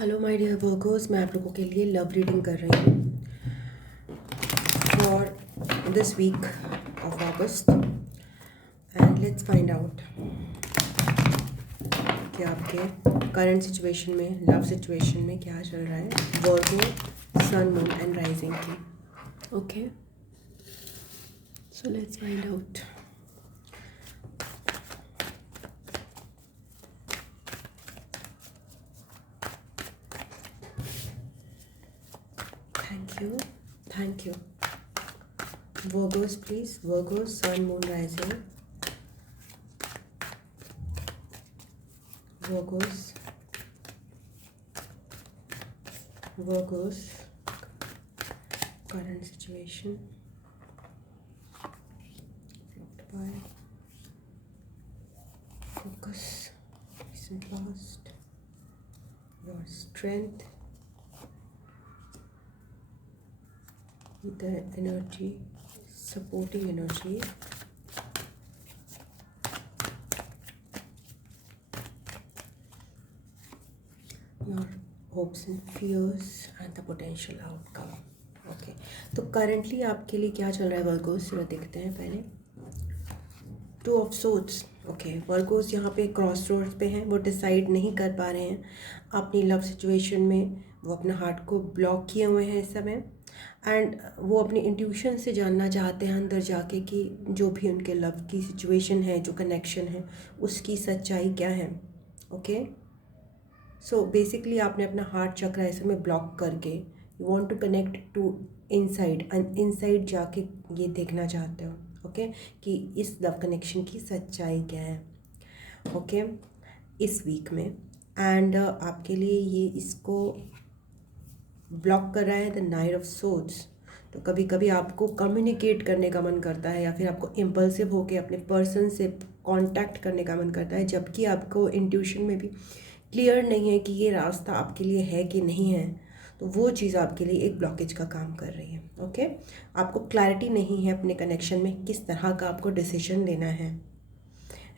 Hello my dear workers, मैं आप लोगों के लिए लव रीडिंग कर रही हूँ for this week of August. And let's find out कि आपके करंट सिचुएशन में, लव सिचुएशन में क्या चल रहा है Virgo, sun, moon and rising की। Okay, so let's find out. Thank you Virgos, please. Virgos, sun, moon, rising. Virgos, current situation. Blocked by focus, recent past, your strength, the energy, supporting energy. Your hopes and fears and the potential outcome. Okay, तो currently आपके लिए क्या चल रहा है Virgo's, जरा देखते हैं पहले। Two of swords. Okay, Virgo's यहाँ पे क्रॉस रोड्स पे हैं, वो डिसाइड नहीं कर पा रहे हैं अपनी लव सिचुएशन में। वो अपना हार्ट को ब्लॉक किए हुए हैं इस समय, एंड वो अपनी इंट्यूशन से जानना चाहते हैं अंदर जाके कि जो भी उनके लव की सिचुएशन है, जो कनेक्शन है, उसकी सच्चाई क्या है। ओके, सो बेसिकली आपने अपना हार्ट चक्र ऐसे में ब्लॉक करके you want to connect to inside जाके ये देखना चाहते हो। ओके, कि इस लव कनेक्शन की सच्चाई क्या है। ओके, इस वीक में, एंड आपके लिए ये इसको ब्लॉक कर रहा है द नाइट ऑफ सोर्ड्स। तो कभी कभी आपको कम्युनिकेट करने का मन करता है, या फिर आपको इम्पल्सिव होकर अपने पर्सन से कांटेक्ट करने का मन करता है, जबकि आपको इंट्यूशन में भी क्लियर नहीं है कि ये रास्ता आपके लिए है कि नहीं है। तो वो चीज़ आपके लिए एक ब्लॉकेज का काम कर रही है। ओके, आपको क्लैरिटी नहीं है अपने कनेक्शन में, किस तरह का आपको डिसीजन लेना है।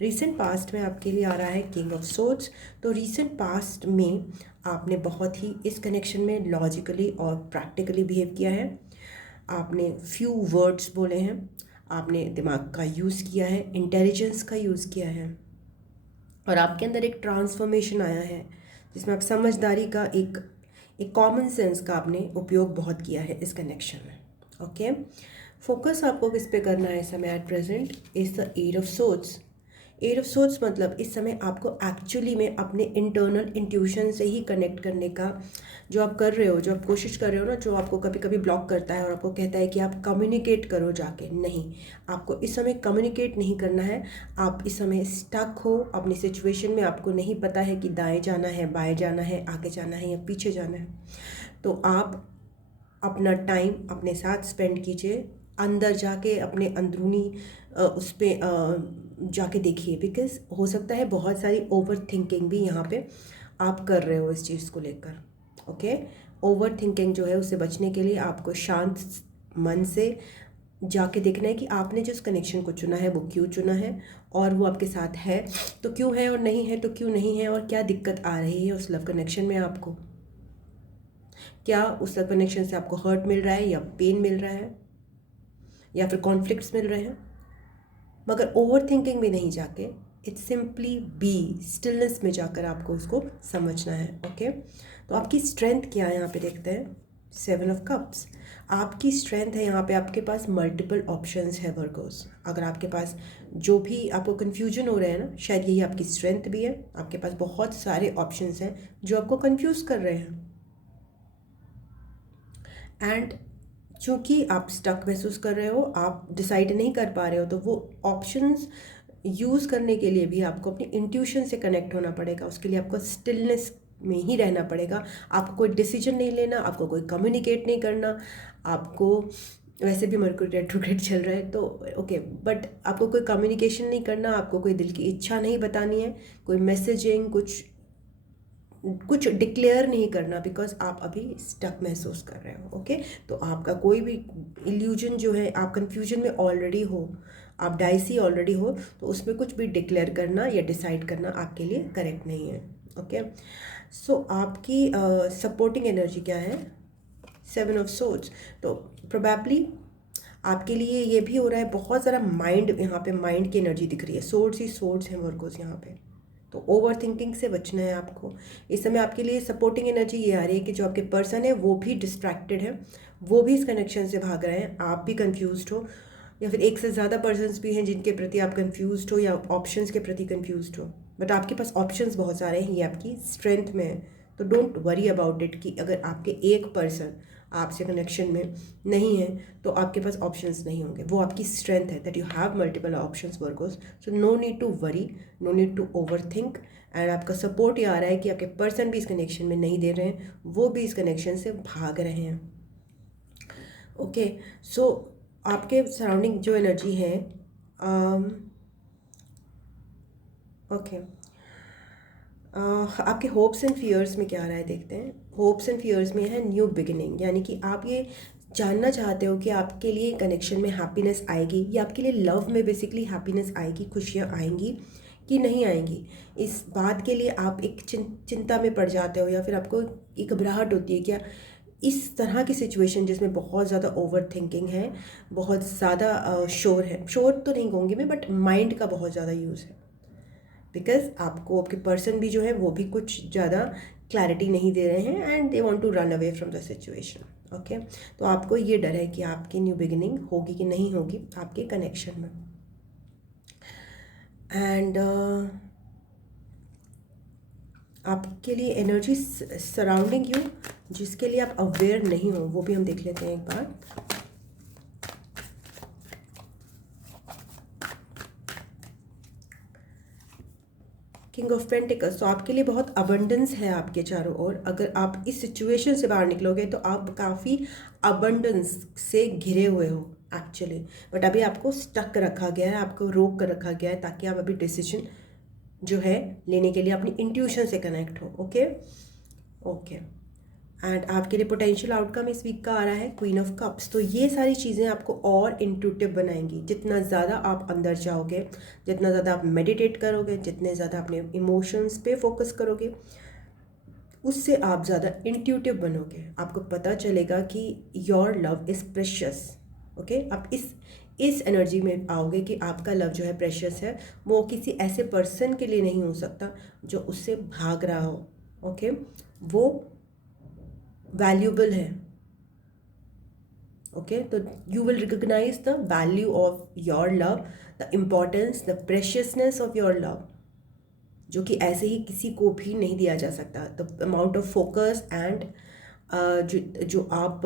रीसेंट पास्ट में आपके लिए आ रहा है किंग ऑफ सोर्ड्स। तो रीसेंट पास्ट में आपने बहुत ही इस कनेक्शन में लॉजिकली और प्रैक्टिकली बिहेव किया है। आपने फ्यू वर्ड्स बोले हैं, आपने दिमाग का यूज़ किया है, इंटेलिजेंस का यूज़ किया है, और आपके अंदर एक ट्रांसफॉर्मेशन आया है जिसमें आप समझदारी का एक कॉमन सेंस का आपने उपयोग बहुत किया है इस कनेक्शन में। ओके, फोकस आपको किस पे करना है इस समय at present is the eight of swords. Eight of swords मतलब इस समय आपको एक्चुअली में अपने इंटरनल इंट्यूशन से ही कनेक्ट करने का जो आप कर रहे हो, जो आप कोशिश कर रहे हो ना, जो आपको कभी कभी ब्लॉक करता है और आपको कहता है कि आप कम्युनिकेट करो जाके। नहीं, आपको इस समय कम्युनिकेट नहीं करना है। आप इस समय स्टक हो अपनी सिचुएशन में, आपको नहीं पता है कि दाएं जाना है, बाएं जाना है, आगे जाना है या पीछे जाना है। तो आप अपना टाइम अपने साथ स्पेंड कीजिए, अंदर जाके अपने अंदरूनी उस पर जाके देखिए, बिकॉज हो सकता है बहुत सारी ओवर थिंकिंग भी यहाँ पे आप कर रहे हो इस चीज़ को लेकर। ओके, ओवर थिंकिंग जो है उससे बचने के लिए आपको शांत मन से जाके देखना है कि आपने जिस कनेक्शन को चुना है वो क्यों चुना है, और वो आपके साथ है तो क्यों है, और नहीं है तो क्यों नहीं है, और क्या दिक्कत आ रही है उस लव कनेक्शन में आपको। क्या उस लव कनेक्शन से आपको हर्ट मिल रहा है, या पेन मिल रहा है, या फिर कॉन्फ्लिक्ट्स मिल रहे हैं। मगर ओवर थिंकिंग में नहीं जाके, इट्स सिंपली बी स्टिलनेस में जाकर आपको उसको समझना है। ओके, तो आपकी स्ट्रेंथ क्या है यहाँ पे देखते हैं। सेवन ऑफ कप्स आपकी स्ट्रेंथ है। यहाँ पे आपके पास मल्टीपल ऑप्शंस है वर्गोस। अगर आपके पास जो भी आपको कन्फ्यूजन हो रहा है ना, शायद यही आपकी स्ट्रेंथ भी है। आपके पास बहुत सारे ऑप्शंस हैं जो आपको कन्फ्यूज़ कर रहे हैं, एंड चूँकि आप स्टक महसूस कर रहे हो, आप डिसाइड नहीं कर पा रहे हो, तो वो ऑप्शंस यूज़ करने के लिए भी आपको अपनी इंट्यूशन से कनेक्ट होना पड़ेगा। उसके लिए आपको स्टिलनेस में ही रहना पड़ेगा। आपको कोई डिसीजन नहीं लेना, आपको कोई कम्युनिकेट नहीं करना। आपको वैसे भी मरकुरी रेट्रोग्रेड चल रहा है तो ओके, बट आपको कोई कम्युनिकेशन नहीं करना, आपको कोई दिल की इच्छा नहीं बतानी है, कोई मैसेजिंग कुछ डिक्लेयर नहीं करना, बिकॉज आप अभी स्टक महसूस कर रहे हो। ओके, तो आपका कोई भी इल्यूजन जो है, आप कन्फ्यूजन में ऑलरेडी हो, आप डाइसी ऑलरेडी हो, तो उसमें कुछ भी डिक्लेयर करना या डिसाइड करना आपके लिए करेक्ट नहीं है। ओके, सो आपकी सपोर्टिंग एनर्जी क्या है, 7 ऑफ सोर्ड्स। तो प्रोबेबली आपके लिए ये भी हो रहा है, बहुत ज़्यादा माइंड, यहाँ पे माइंड की एनर्जी दिख रही है, सोर्ड्स ही सोर्ड्स हैं वर्गोस यहाँ पे। तो ओवर थिंकिंग से बचना है आपको इस समय। आपके लिए सपोर्टिंग एनर्जी ये आ रही है कि जो आपके पर्सन है वो भी डिस्ट्रैक्टेड है, वो भी इस कनेक्शन से भाग रहे हैं, आप भी कंफ्यूज्ड हो, या फिर एक से ज़्यादा पर्सन्स भी हैं जिनके प्रति आप कंफ्यूज्ड हो या ऑप्शंस के प्रति कंफ्यूज्ड हो। बट आपके पास ऑप्शंस बहुत सारे हैं, ये आपकी स्ट्रेंथ में है। तो डोंट वरी अबाउट इट कि अगर आपके एक पर्सन आपसे कनेक्शन में नहीं है तो आपके पास ऑप्शंस नहीं होंगे, वो आपकी स्ट्रेंथ है, that you have multiple options Virgos. So no need to worry, no need to over think. And आपका सपोर्ट ये आ रहा है कि आपके पर्सन भी इस कनेक्शन में नहीं दे रहे हैं, वो भी इस कनेक्शन से भाग रहे हैं। ओके, सो आपके सराउंडिंग जो एनर्जी है, ओके, आपके होप्स एंड फियर्स में क्या आ रहा है देखते हैं। होप्स एंड फियर्स में है न्यू बिगिनिंग, यानी कि आप ये जानना चाहते हो कि आपके लिए कनेक्शन में हैप्पीनेस आएगी, या आपके लिए लव में बेसिकली हैप्पीनेस आएगी, खुशियाँ आएंगी कि नहीं आएंगी। इस बात के लिए आप एक चिंता में पड़ जाते हो, या फिर आपको एक घबराहट होती है क्या इस तरह की सिचुएशन जिसमें बहुत ज़्यादा ओवर थिंकिंग है, बहुत ज़्यादा शोर है, शोर तो नहीं कहूँगी मैं, बट माइंड का बहुत ज़्यादा यूज़ है। बिकॉज आपको आपके पर्सन भी जो है वो भी कुछ ज़्यादा क्लैरिटी नहीं दे रहे हैं, and they want to run away from the situation. Okay, तो आपको ये डर है कि आपकी न्यू बिगिनिंग होगी कि नहीं होगी आपके कनेक्शन में। एंड आपके लिए एनर्जी सराउंडिंग यू जिसके लिए आप अवेयर नहीं हो, वो भी हम देख लेते हैं एक बार। किंग ऑफ पेंटिकल्स, तो आपके लिए बहुत अबंडेंस है आपके चारों ओर। अगर आप इस सिचुएशन से बाहर निकलोगे तो आप काफ़ी अबंडेंस से घिरे हुए हो एक्चुअली, बट अभी आपको स्टक रखा गया है, आपको रोक कर रखा गया है, ताकि आप अभी डिसीजन जो है लेने के लिए अपनी इंट्यूशन से कनेक्ट हो। ओके ओके, एंड आपके लिए पोटेंशियल आउटकम इस वीक का आ रहा है क्वीन ऑफ कप्स। तो ये सारी चीज़ें आपको और इंट्यूटिव बनाएंगी। जितना ज़्यादा आप अंदर जाओगे, जितना ज़्यादा आप मेडिटेट करोगे, जितने ज़्यादा अपने इमोशंस पे फोकस करोगे, उससे आप ज़्यादा इंट्यूटिव बनोगे। आपको पता चलेगा कि your love is precious. Okay, आप इस एनर्जी में आओगे कि आपका लव जो है प्रेशियस है, वो किसी ऐसे पर्सन के लिए नहीं हो सकता जो उससे भाग रहा हो। ओके, वो वैल्यूबल है। ओके, तो you will recognise the value of your love, the importance, the preciousness of your love, जो कि ऐसे ही किसी को भी नहीं दिया जा सकता। The amount of focus and जो आप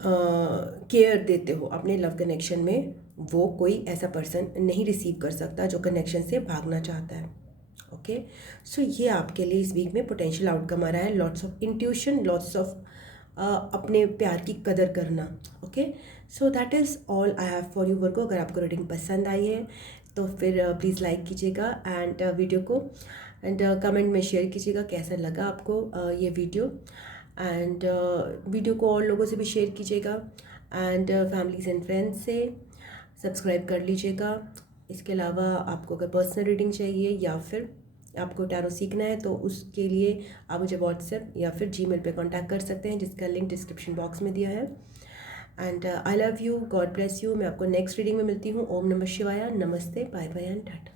केयर देते हो अपने लव कनेक्शन में, वो कोई ऐसा पर्सन नहीं रिसीव कर सकता जो कनेक्शन से भागना चाहता है। ओके, सो ये आपके लिए इस वीक में पोटेंशियल आउटकम आ रहा है। Lots of intuition, lots of अपने प्यार की कदर करना। Okay, so that is all I have for you Virgo. अगर आपको रीडिंग पसंद आई है तो फिर प्लीज़ लाइक कीजिएगा एंड वीडियो को, एंड कमेंट में शेयर कीजिएगा कैसा लगा आपको ये वीडियो, एंड वीडियो को और लोगों से भी शेयर कीजिएगा, एंड फैमिलीज एंड फ्रेंड्स से सब्सक्राइब कर लीजिएगा। इसके अलावा आपको अगर पर्सनल रीडिंग चाहिए या फिर आपको टैरो सीखना है तो उसके लिए आप मुझे व्हाट्सएप या फिर जीमेल पे कांटेक्ट कर सकते हैं, जिसका लिंक डिस्क्रिप्शन बॉक्स में दिया है। And I love you, God bless you. मैं आपको नेक्स्ट रीडिंग में मिलती हूँ। ओम नमः शिवाय, नमस्ते, बाय बाय एंड टाटा।